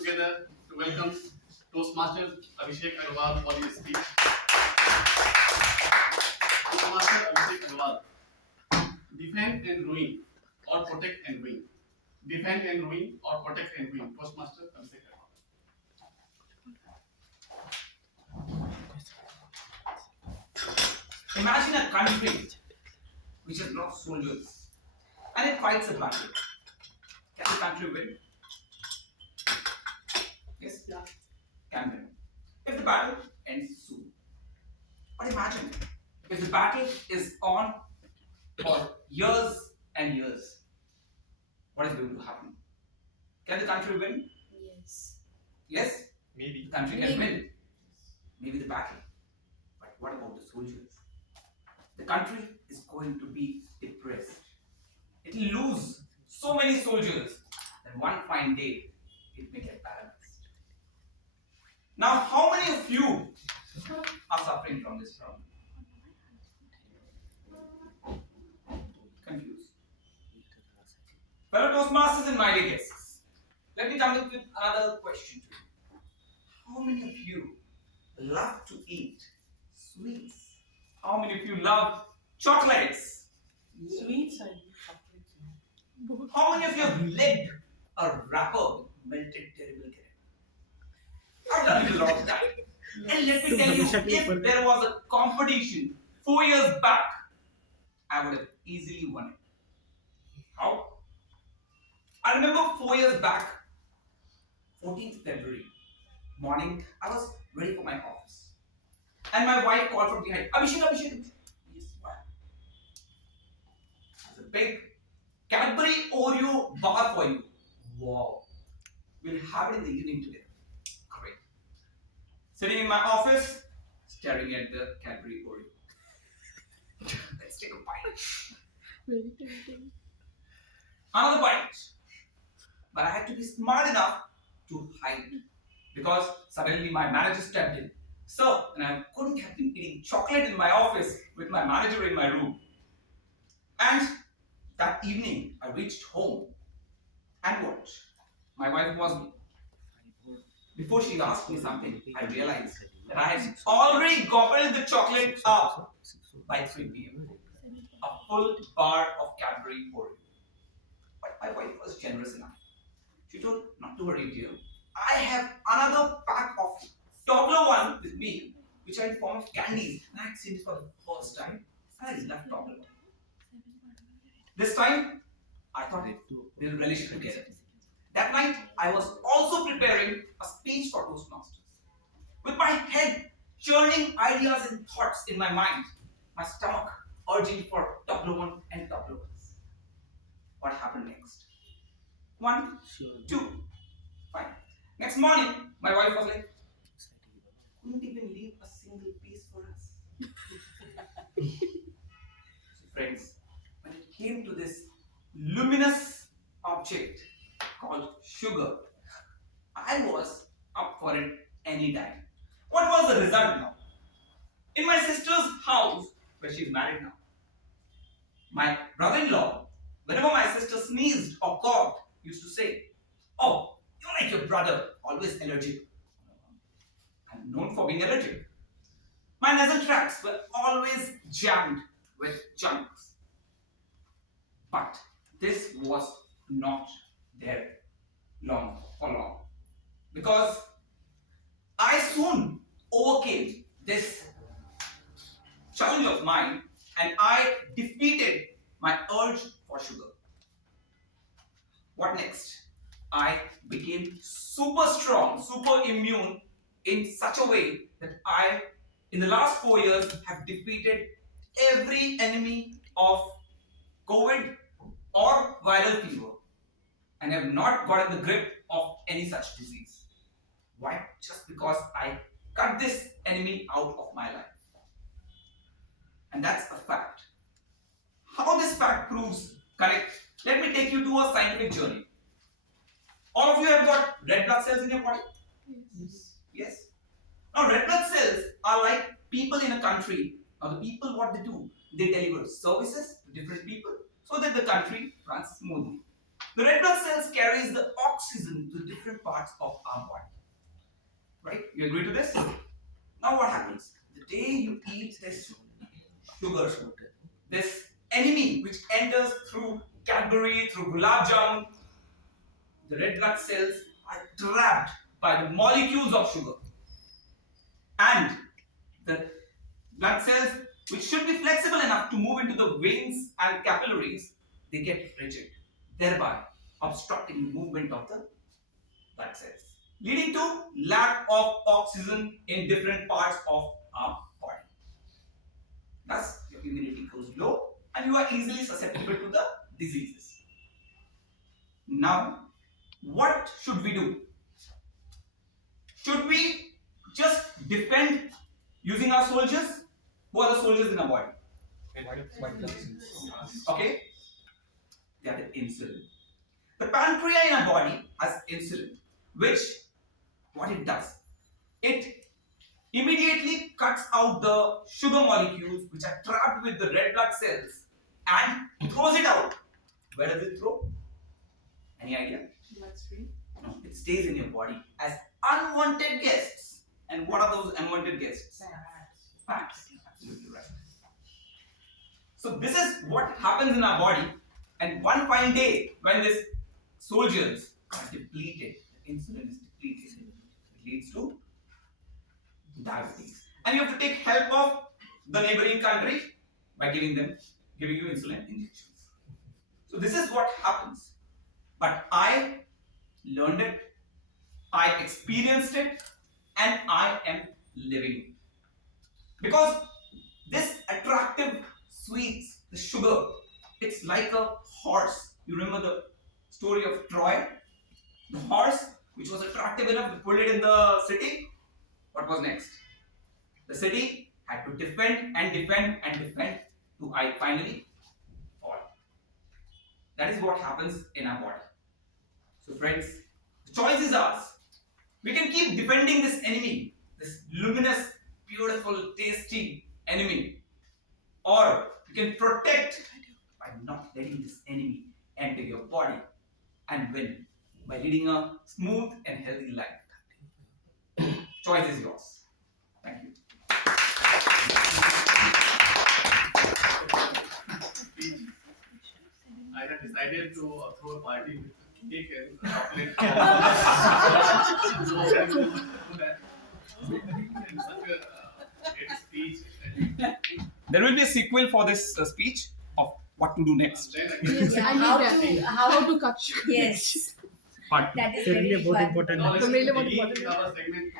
together to welcome Toastmaster Abhishek Agarwal for his speech. Toastmaster Abhishek Agarwal. Defend and ruin, or protect and win. Defend and ruin, or protect and win. Toastmaster Abhishek Agarwal. Imagine a country which has lost soldiers and it fights a battle. Can the country win? Yes? Yeah. Can win. If the battle ends soon. But imagine if the battle is on for years and years. What is going to happen? Can the country win? Yes. Yes? Maybe. The country can Maybe. win. Maybe the battle. But what about the soldiers? The country is going to be depressed. It will lose so many soldiers that one fine day it may get paralyzed. Now, how many of you are suffering from this problem? Confused. Fellow Toastmasters and my dear guests, let me come up with another question to you. How many of you love to eat sweets? How many of you love chocolates? Sweets and chocolates. How many of you have licked a wrapper with melted terrible caramel? I've done it a lot of time. And let me tell you, if there was a competition 4 years back, I would have easily won it. How? I remember 4 years back, 14th February morning, I was ready for my office. And my wife called from behind, Abhishek. Yes, what? It's a big Cadbury Oreo bar for you. Wow. We'll have it in the evening together. Great. Sitting in my office, staring at the Cadbury Oreo. Let's take a bite. Very tempting. Another bite. But I had to be smart enough to hide because suddenly my manager stepped in. So, and I couldn't have been eating chocolate in my office with my manager in my room. And that evening, I reached home and what? My wife was me. Before she asked me something, I realized that I had already gobbled the chocolate up by 3 p.m. A full bar of Cadbury Oreo. But my wife was generous enough. She told, not to worry, dear. I have another pack of Toblerone with me, which are in form of candies. And I had seen it for the first time. And I love Toblerone. This time, I thought we'll relish it together. That night, I was also preparing a speech for Toastmasters. With my head churning ideas and thoughts in my mind, my stomach urging for Toblerone and Toblerones. What happened next? 1, 2, fine. Next morning, my wife was like, couldn't even leave a single piece for us. So friends, when it came to this luminous object called sugar, I was up for it any time. What was the result now? In my sister's house, where she's married now, my brother-in-law, whenever my sister sneezed or coughed, used to say, oh, you're like your brother, always allergic. I'm known for being allergic. My nasal tracts were always jammed with chunks. But this was not there for long. Because I soon overcame this challenge of mine and I defeated my urge for sugar. What next? I became super strong, super immune in such a way that I, in the last 4 years, have defeated every enemy of COVID or viral fever and have not gotten the grip of any such disease. Why? Just because I cut this enemy out of my life. And that's a fact. How this fact proves correct, let me take you to a scientific journey. All of you have got red blood cells in your body? Yes. Yes. Now, red blood cells are like people in a country. Now, the people, what they do? They deliver services to different people so that the country runs smoothly. The red blood cells carries the oxygen to different parts of our body. Right? You agree to this? Now what happens? The day you eat this sugar, this enemy which enters through Cadbury, through gulab jamun, the red blood cells are trapped by the molecules of sugar. And the blood cells, which should be flexible enough to move into the veins and capillaries, they get rigid, thereby obstructing the movement of the blood cells, leading to lack of oxygen in different parts of our body. Thus, your immunity goes low and you are easily susceptible to the diseases. Now, what should we do? Should we just defend using our soldiers? Who are the soldiers in our body? Okay? They are the insulin. The pancreas in our body has insulin, which what it does? It immediately cuts out the sugar molecules which are trapped with the red blood cells and throws it out. Where does it throw? Any idea? Bloodstream. No, it stays in your body as unwanted guests. And what are those unwanted guests? Fats. Absolutely right. So this is what happens in our body, and one fine day when these soldiers are depleted, the insulin is depleted, it leads to diabetes. And you have to take help of the neighboring country by giving you insulin injections. So this is what happens. But I learned it, I experienced it, and I am living it. Because this attractive sweets, the sugar, it's like a horse. You remember the story of Troy? The horse, which was attractive enough to put it in the city. What was next? The city had to defend and defend and defend to finally fall. That is what happens in our body. So friends, the choice is ours. We can keep defending this enemy, this luminous, beautiful, tasty enemy. Or you can protect by not letting this enemy enter your body and win by leading a smooth and healthy life. Choice is yours. Thank you. I have decided to throw a party with cake and chocolate. So I will do that. And such a great speech. There will be a sequel for this speech of what to do next. Then again, Yes, I need that. How to cut sugar. Yes, But that is Certainly very बहुत important. important now है. let's Really begin important. our segment.